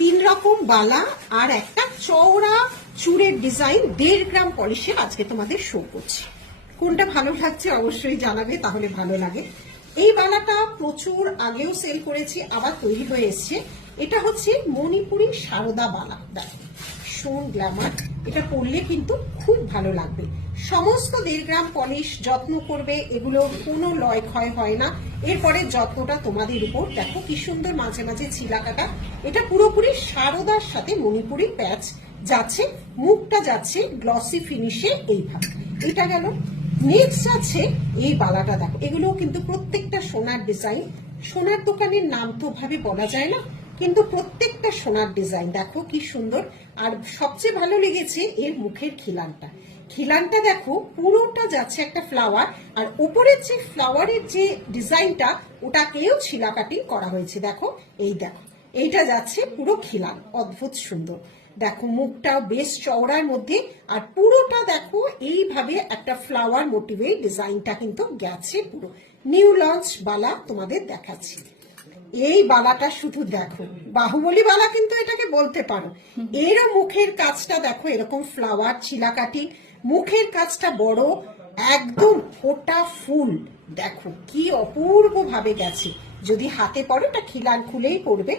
তিন রকম বালা আর একটা চওড়া চুড়ের ডিজাইন 1.5 গ্রাম পলিশের আজকে তোমাদের শো করছি। কোনটা ভালো লাগছে অবশ্যই জানাবে, তাহলে ভালো লাগে। এই বালাটা প্রচুর আগেও সেল করেছি, আবার তৈরি হয়ে এসছে। এটা হচ্ছে মণিপুরি সারদা বালা। দেখো ভীষণ গ্ল্যামার, এটা পরলে কিন্তু খুব ভালো লাগবে। সমস্ত 1.5 গ্রাম পলিশ, যত্ন করবে, এগুলো কোনো লয় ক্ষয় হয় না। এরপরে যত্নটা তোমাদের উপর। দেখো কি সুন্দর মাঝে মাঝে ছিলা কাটা। এটা পুরোপুরি সারদার সাথে মণিপুরি প্যাচ যাচ্ছে, মুখটা যাচ্ছে গ্লসি ফিনিশে এইভাবে। এটা গেল। নেক্সট আছে এই বালাটা। দেখো এগুলো কিন্তু প্রত্যেকটা সোনার ডিজাইন। সোনার দোকানের নাম তো ভাবে বলা যায় না, কিন্তু প্রত্যেকটা সোনার ডিজাইন। দেখো কি সুন্দর। আর সবচেয়ে ভালো লেগেছে এর মুখের খিলানটা। খিলানটা দেখো পুরোটা যাচ্ছে একটা ফ্লাওয়ার, আর উপরের যে ফ্লাওয়ারের যে ডিজাইনটা ওটাকেও ছিলা কাটিং করা হয়েছে। দেখো এই দেখো এইটা যাচ্ছে পুরো খিলান, অদ্ভুত সুন্দর। দেখো মুখটাও বেশ চওড়ার মধ্যে, আর পুরোটা দেখো এইভাবে একটা ফ্লাওয়ার মোটিভের ডিজাইনটা কিন্তু গেছে পুরো। নিউ লঞ্চ বালা তোমাদের দেখাচ্ছি। এই বালাটা শুধু দেখো, বাহুবলী বালা কিন্তু এটাকে বলতে পারো। এরও মুখের কাজটা দেখো এরকম ফ্লাওয়ার ছিলা কাটিং, মুখের কাজটা বড়, একদম ফোটা ফুল। দেখো কি অপূর্ব ভাবে গেছে। যদি হাতে পড়ে এটা খিলান খুলেই পড়বে।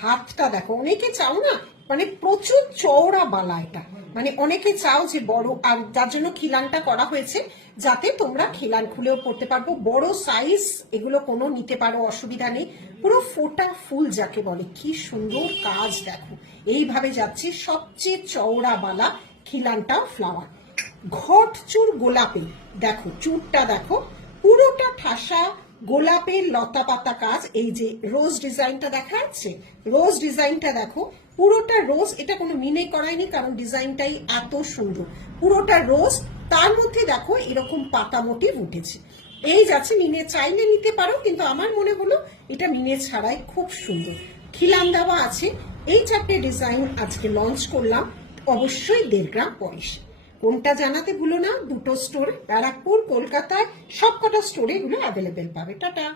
হাতটা দেখো, অনেকে চাও না মানে প্রচুর চওড়া বালা, এটা মানে অনেকে চাও যে বড়, আর যার জন্য খিলানটা করা হয়েছে যাতে তোমরা খিলান খুলেও পড়তে পারবো। বড় সাইজ এগুলো কোনো নিতে পারো, অসুবিধা নেই। পুরো ফোটা ফুল যাকে বলে, কি সুন্দর কাজ। দেখো এইভাবে যাচ্ছে সবচেয়ে চওড়া বালা, খিলানটা ফ্লাওয়ার। ঘট চুর গোলাপে, দেখো চুরটা দেখো পুরোটা ঠাসা গোলাপের লতা পাতা কাজ। এই যে রোজ ডিজাইনটা দেখা যাচ্ছে, রোজ ডিজাইনটা দেখো পুরোটা রোজ। এটা কোনো মিনে করায়নি, কারণ ডিজাইনটাই এত সুন্দর। পুরোটা রোজ, তার মধ্যে দেখো এরকম পাতা মোটিভ উঠেছে। এই যাচ্ছে মিনে, চাইলে নিতে পারো, কিন্তু আমার মনে হলো এটা মিনে ছাড়াই খুব সুন্দর। খিলান দেওয়া আছে। এই 4টে ডিজাইন আজকে লঞ্চ করলাম, অবশ্যই 1.5 গ্রাম পলিশ। কোনটা জানাতে ভুলো না। দুটো স্টোর, ব্যারাকপুর, কলকাতায়, সবকটা স্টোরে এগুলো অ্যাভেলেবেল পাবে। টাটা।